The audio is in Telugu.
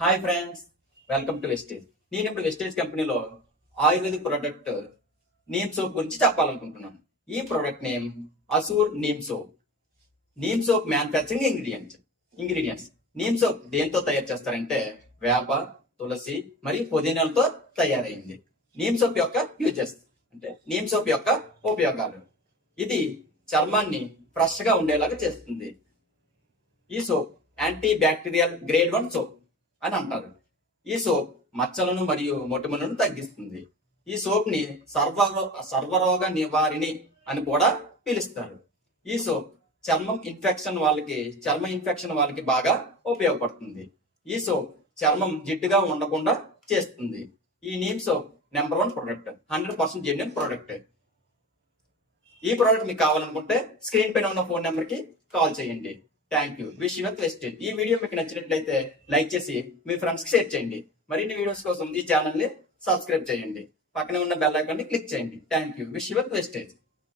Hi friends, welcome to Vestige. నేను ఇప్పుడు వెస్టేజ్ కంపెనీలో ఆయుర్వేదిక్ ప్రోడక్ట్ నీమ్ సోప్ గురించి చెప్పాలనుకుంటున్నాను. ఈ ప్రోడక్ట్ నేమ్ అసూర్ neem soap. Neem soap manufacturing ingredients neem soap దేంతో తయారు చేస్తారంటే వేప, తులసి మరియు పుదీనాలతో తయారైంది. నీమ్ సోప్ యొక్క యూజెస్ అంటే నీమ్ సోప్ యొక్క ఉపయోగాలు. ఇది చర్మాన్ని ఫ్రెష్ గా ఉండేలాగా చేస్తుంది. ఈ soap antibacterial grade 1 soap అని అంటారు. ఈ సోప్ మచ్చలను మరియు మొటిమలను తగ్గిస్తుంది. ఈ సోప్ ని సర్వరోగ నివారిణి అని కూడా పిలుస్తారు. ఈ సోప్ చర్మ ఇన్ఫెక్షన్ వాళ్ళకి బాగా ఉపయోగపడుతుంది. ఈ సోప్ చర్మం జిడ్డుగా ఉండకుండా చేస్తుంది. ఈ neem soap number 1 product, 100% genuine product. ఈ ప్రోడక్ట్ మీకు కావాలనుకుంటే స్క్రీన్ పైన ఉన్న ఫోన్ నెంబర్ కి కాల్ చేయండి. Thank you. Wish you Vestige. ఈ వీడియో మీకు నచ్చినట్లయితే లైక్ చేసి మీ ఫ్రెండ్స్ కి షేర్ చేయండి. మరిన్ని వీడియోస్ కోసం ఈ ఛానల్ ని సబ్స్క్రైబ్ చేయండి. పక్కనే ఉన్న బెల్ ఐకాన్ ని క్లిక్ చేయండి. Thank you. Wish you wastage.